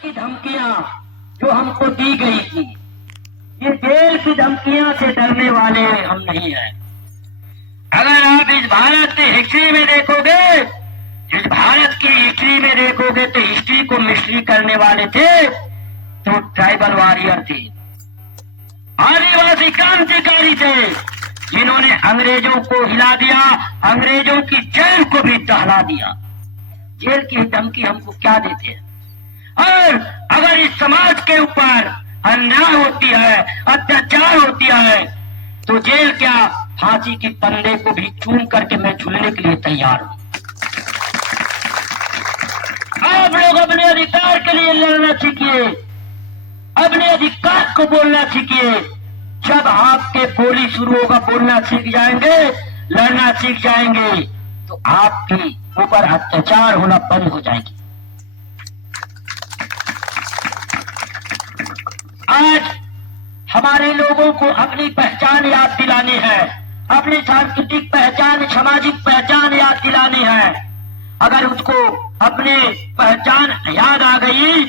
की धमकियां जो हमको दी गई थी, ये जेल की धमकियां से डरने वाले हम नहीं हैं। अगर आप इस भारत की हिस्ट्री में देखोगे, इस भारत की हिस्ट्री में देखोगे तो हिस्ट्री को मिस्ट्री करने वाले थे तो ट्राइबल वॉरियर थे, आदिवासी क्रांतिकारी थे, जिन्होंने अंग्रेजों को हिला दिया, अंग्रेजों की जेल को भी दहला दिया। जेल की धमकी हमको क्या देते हैं? और अगर इस समाज के ऊपर अन्याय होती है, अत्याचार होती है, तो जेल क्या, फांसी की फंदे को भी चूम करके मैं झूलने के लिए तैयार हूं। आप लोग अपने अधिकार के लिए लड़ना सीखिए, अपने अधिकार को बोलना सीखिए। जब आपके बोली शुरू होगा, बोलना सीख जाएंगे, लड़ना सीख जाएंगे, तो आपके ऊपर अत्याचार होना बंद हो जाएगी। आज हमारे लोगों को अपनी पहचान याद दिलानी है, अपनी सांस्कृतिक पहचान, सामाजिक पहचान याद दिलानी है। अगर उसको अपने पहचान याद आ गई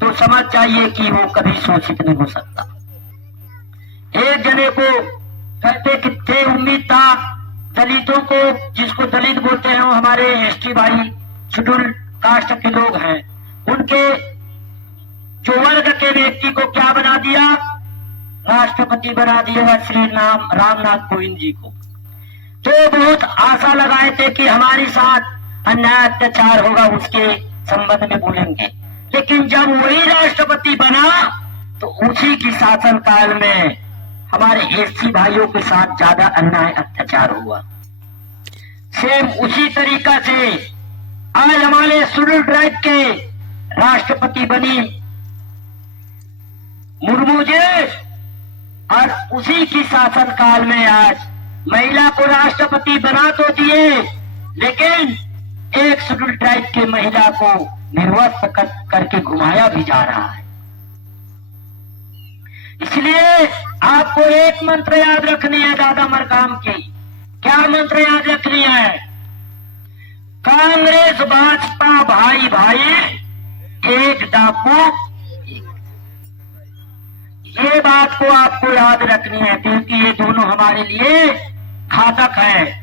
तो समझ जाइए कि वो कभी शोषित नहीं हो सकता। एक जने को कहते कि थे, उम्मीद था दलितों को, जिसको दलित बोलते हैं, वो हमारे एसटी भाई शेड्यूल कास्ट के लोग हैं, उनके जो वर्ग के व्यक्ति को क्या बना दिया, राष्ट्रपति बना दिया श्री रामनाथ कोविंद जी को। तो बहुत आशा लगाए थे कि हमारे साथ अन्याय अत्याचार होगा, उसके संबंध में बोलेंगे। लेकिन जब वही राष्ट्रपति बना तो उसी की शासन काल में हमारे एससी भाइयों के साथ ज्यादा अन्याय अत्याचार हुआ। सेम उसी तरीका से आज हमारे शेड्यूल ट्राइब के राष्ट्रपति बनी मुर्मू जी, और उसी की शासन काल में आज महिला को राष्ट्रपति बना तो दिए, लेकिन एक शेड्यूल ट्राइब की महिला को निर्वस्त्र करके घुमाया भी जा रहा है। इसलिए आपको एक मंत्र याद रखनी है दादा मरकाम की। क्या मंत्र याद रखनी है? कांग्रेस भाजपा भाई भाई, एक डाकू एक। ये बात को आपको याद रखनी है, क्योंकि ये दोनों हमारे लिए घातक है।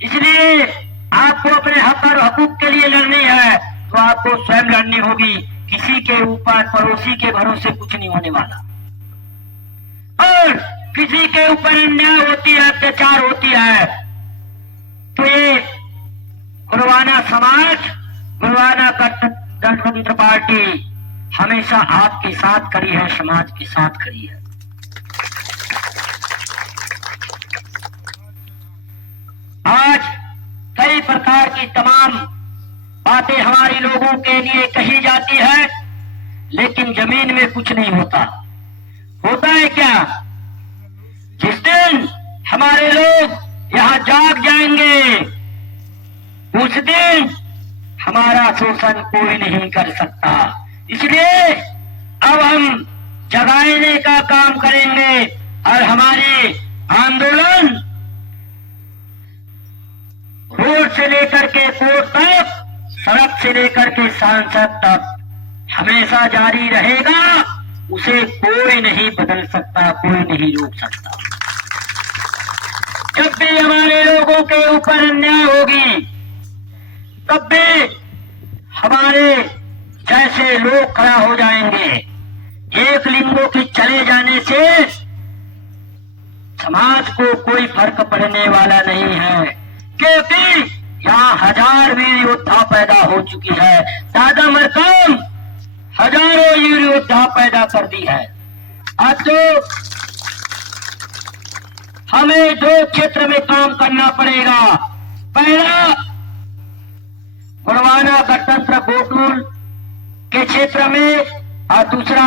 इसलिए आपको अपने हक और हकूक के लिए लड़नी है तो आपको स्वयं लड़नी होगी। किसी के ऊपर, पड़ोसी के भरोसे कुछ नहीं होने वाला। और किसी के ऊपर अन्याय होती है, अत्याचार होती है, तो ये गुरवाना समाज, गुरवाना गणतंत्र पार्टी हमेशा आपके साथ खड़ी है, समाज के साथ खड़ी है। आज कई प्रकार की तमाम बातें हमारे लोगों के लिए कही जाती है, लेकिन जमीन में कुछ नहीं होता। होता है क्या? जिस दिन हमारे लोग यहाँ जाग जाएंगे, उस दिन हमारा शोषण कोई नहीं कर सकता। इसलिए अब हम जगाने का काम करेंगे और हमारे आंदोलन रोड से लेकर के कोर्ट तक, सड़क से लेकर के सांसद तक हमेशा जारी रहेगा। उसे कोई नहीं बदल सकता, कोई नहीं रोक सकता। जब भी हमारे लोगों के ऊपर अन्याय होगी, तब भी हमारे जैसे लोग खड़ा हो जाएंगे। एक लिंगों की चले जाने से समाज को कोई फर्क पड़ने वाला नहीं है, क्योंकि यहाँ 1000 वीर योद्धा पैदा हो चुकी है। दादा मरकाम हजारों वीर योद्धा पैदा कर दी है। अब तो हमें 2 क्षेत्र में काम करना पड़ेगा। पहला, गुरवाना गणतंत्र गोटूल के क्षेत्र में, और दूसरा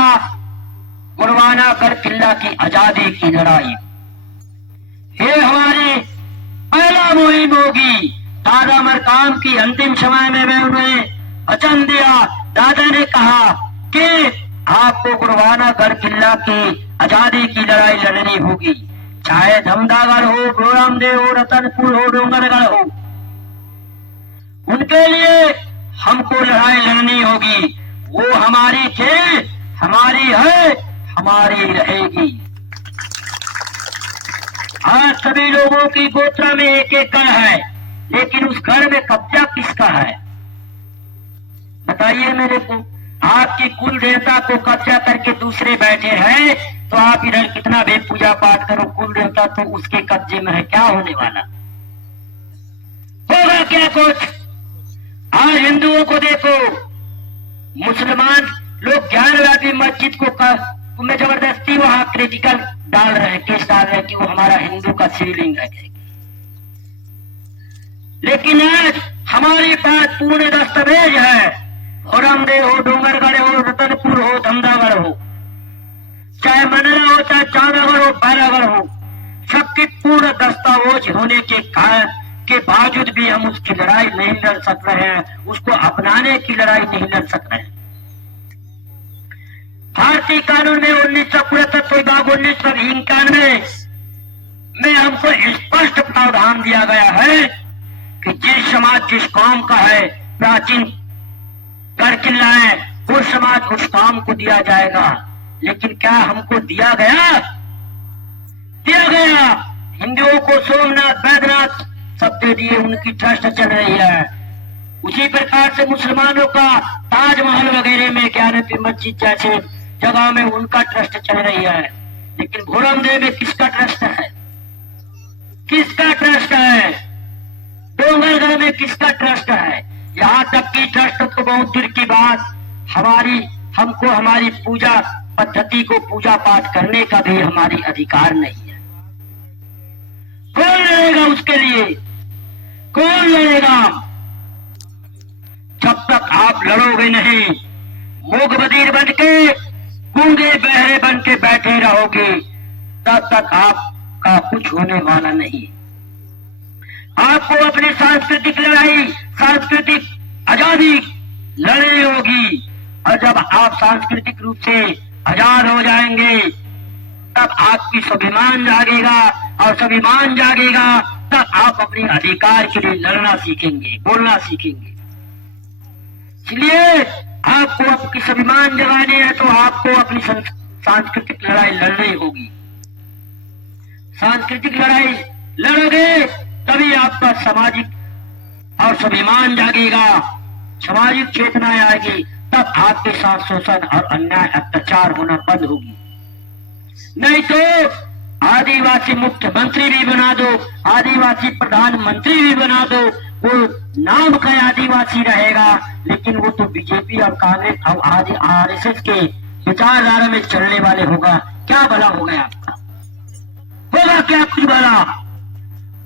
गुरवाना गढ़ किला की आजादी की लड़ाई। ये हमारी पहला मुहिम होगी। दादा मरकाम की अंतिम समय में मैं उन्हें वचन दिया। दादा ने कहा कि आपको गुरवाना गढ़ किला की आजादी की लड़ाई लड़नी होगी, चाहे धमदागढ़ हो, गोरामदेव हो, रतनपुर हो, डोंगरगढ़ हो, उनके लिए हमको लड़ाई लड़नी होगी। जाएगी, वो हमारी थी, हमारी है, हमारी रहेगी। आज सभी लोगों की गोत्रा में एक एक घर है, लेकिन उस घर में कब्जा किसका है? बताइए मेरे को। आपकी कुल देवता को कब्जा करके दूसरे बैठे हैं, तो आप इधर कितना भी पूजा पाठ करो, कुल देवता तो उसके कब्जे में है। क्या होने वाला? होगा क्या कुछ? आज हिंदुओं को देखो, मुसलमान लोग ज्ञानवादी मस्जिद को में जबरदस्ती वहां क्रिटिकल डाल रहे हैं, केस डाल रहे हैं कि वो हमारा हिंदू का शिवलिंग है। लेकिन आज हमारे पास पूर्ण दस्तावेज है। औरंगदेव हो, डोंगरगढ़ हो, रतनपुर हो, धमदागढ़ हो, चाहे मनरा हो, चाहे चांदागढ़ हो, बैरागढ़ हो, सबके पूर्ण दस्तावेज होने के कारण के बावजूद भी हम उसकी लड़ाई नहीं लड़ सक रहे हैं, उसको अपनाने की लड़ाई नहीं लड़ सक रहे हैं। भारतीय कानून में 1991 में हमको स्पष्ट प्रावधान दिया गया है कि जिस समाज जिस कौम का है, प्राचीन गढ़ किला है, वो समाज उस काम को दिया जाएगा। लेकिन क्या हमको दिया गया? दिया गया। हिंदुओं को सोमनाथ, बैद्यनाथ सब दे दिए, उनकी ट्रस्ट चल रही है। उसी प्रकार से मुसलमानों का ताजमहल वगैरह में, ज्ञानपीठ मस्जिद जैसे जगह में उनका ट्रस्ट चल रही है। लेकिन भोरमदेव में किसका ट्रस्ट है? किसका ट्रस्ट है? डोंगरगढ़ में किसका ट्रस्ट है? यहाँ तक की ट्रस्ट तो बहुत दूर की बात, हमको हमारी पूजा पद्धति को, पूजा पाठ करने का भी हमारी अधिकार नहीं है। कौन लड़ेगा उसके लिए? कौन लड़ेगा? जब तक आप लड़ोगे नहीं, मूक बधिर बन के, गूंगे बहरे बन के बैठे रहोगे, तब तक आपका कुछ होने वाला नहीं। आपको अपनी सांस्कृतिक लड़ाई, सांस्कृतिक आजादी लड़नी होगी। और जब आप सांस्कृतिक रूप से आजाद हो जाएंगे, तब आपकी स्वाभिमान जागेगा, और स्वाभिमान जागेगा तब आप अपने अधिकार के लिए लड़ना सीखेंगे, बोलना सीखेंगे। इसलिए आपको आपकी स्वाभिमान जगानी है तो आपको अपनी सांस्कृतिक लड़ाई लड़नी होगी। सांस्कृतिक लड़ाई लड़ोगे तभी आपका सामाजिक और स्वाभिमान जागेगा, सामाजिक चेतनाएं आएगी, तब आपके साथ शोषण और अन्याय अत्याचार होना बंद होगी। नहीं तो आदिवासी मुख्यमंत्री भी बना दो, आदिवासी प्रधानमंत्री भी बना दो, वो नाम का आदिवासी रहेगा, लेकिन वो तो बीजेपी और कांग्रेस और आरएसएस के विचारधारा में चलने वाले होगा। क्या भला होगा आपका? होगा क्या कुछ भला?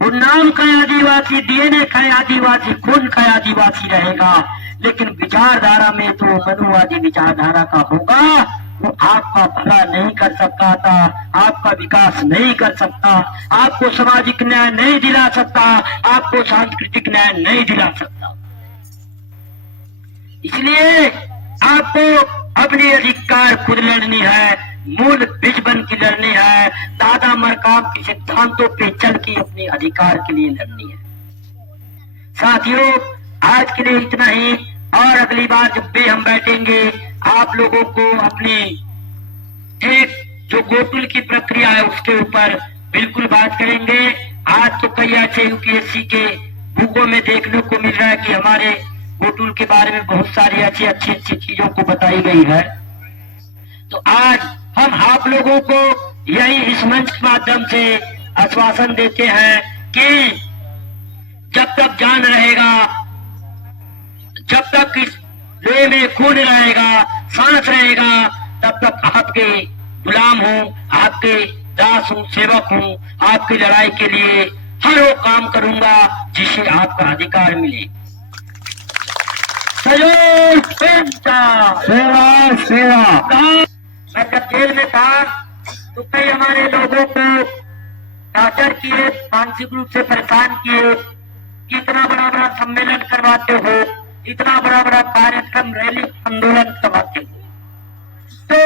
वो नाम का आदिवासी, डीएनए का आदिवासी, खून का आदिवासी रहेगा, लेकिन विचारधारा में तो मनुवादी विचारधारा का होगा। वो आपका भला नहीं कर सकता था, आपका विकास नहीं कर सकता, आपको सामाजिक न्याय नहीं दिला सकता, आपको सांस्कृतिक न्याय नहीं दिला सकता। इसलिए आपको अपनी अधिकार खुद लड़नी है, मूल बीज बन की लड़नी है, दादा मरकाम के सिद्धांतों पे चल के अपने अधिकार के लिए लड़नी है। साथियों, आज के लिए इतना ही, और अगली बार जब भी हम बैठेंगे आप लोगों को अपनी एक जो गोकुल की प्रक्रिया है उसके ऊपर बिल्कुल बात करेंगे। आज तो कई ऐसे यूपीएससी के बुकों में देखने को मिल रहा है कि हमारे गोकुल के बारे में बहुत सारी अच्छी अच्छी चीजों को बताई गई है। तो आज हम आप लोगों को यही इस मंच के माध्यम से आश्वासन देते हैं कि जब तक जान रहेगा, जब तक इस लोहे में खून रहेगा, सांस रहेगा, तब तक आपके गुलाम हूँ, आपके दास हूँ, सेवक हूँ। आपकी लड़ाई के लिए हर वो काम करूंगा जिससे आपका अधिकार मिले। मैं जब जेल में था तो कई हमारे लोगों को टॉर्चर किए, मानसिक रूप से परेशान किए कि इतना बड़ा बड़ा सम्मेलन करवाते हो, इतना बड़ा बड़ा कार्यक्रम, रैली, आंदोलन करवाते हो, तो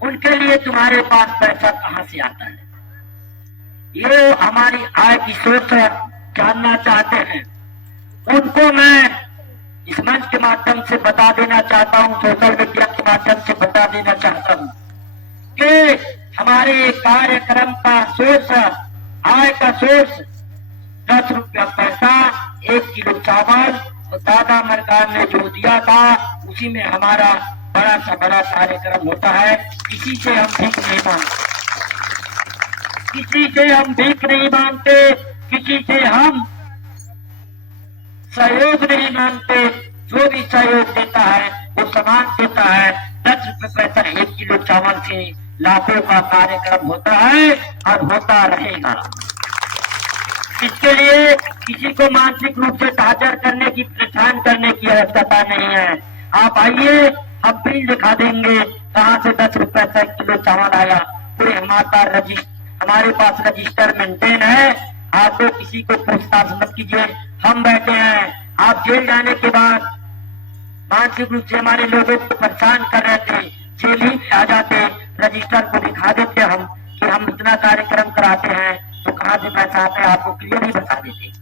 उनके लिए तुम्हारे पास पैसा कहां से आता है? ये हमारी आय की सोच जानना चाहते हैं। उनको मैं इस मंच के माध्यम से बता देना चाहता हूँ, सोशल मीडिया के माध्यम से बता देना चाहता हूँ कि हमारे कार्यक्रम का सोर्स, आय का सोर्स 10 रुपया पैसा, 1 किलो चावल और दादा मरदान ने जो दिया था उसी में हमारा बड़ा सा बड़ा कार्यक्रम होता है। किसी से हम भीख नहीं मांगते, किसी से हम भीख नहीं मांगते, किसी से हम सहयोग नहीं मांगते। जो भी सहयोग देता है वो सामान देता है। 10 रुपये पैसा 1 किलो चावल से लाखों का कार्यक्रम होता है और होता रहेगा। इसके लिए किसी को मानसिक रूप से टार्चर करने की, परेशान करने की आवश्यकता नहीं है। आप आइए, हम बिल दिखा देंगे कहाँ से 10 रुपये से 1 किलो चावल आया। पूरे हमारे पास रजिस्टर मेंटेन है। आपको किसी को पूछताछ मत कीजिए, हम बैठे हैं। आप जेल जाने के बाद मानसिक रूप से हमारे लोगों को परेशान कर रहे थे, जेल ही आ जाते, रजिस्टर को दिखा देते हम कि हम इतना कार्यक्रम कराते हैं, तो कहाँ से पैसा आता है आपको क्लियर ही बता देते।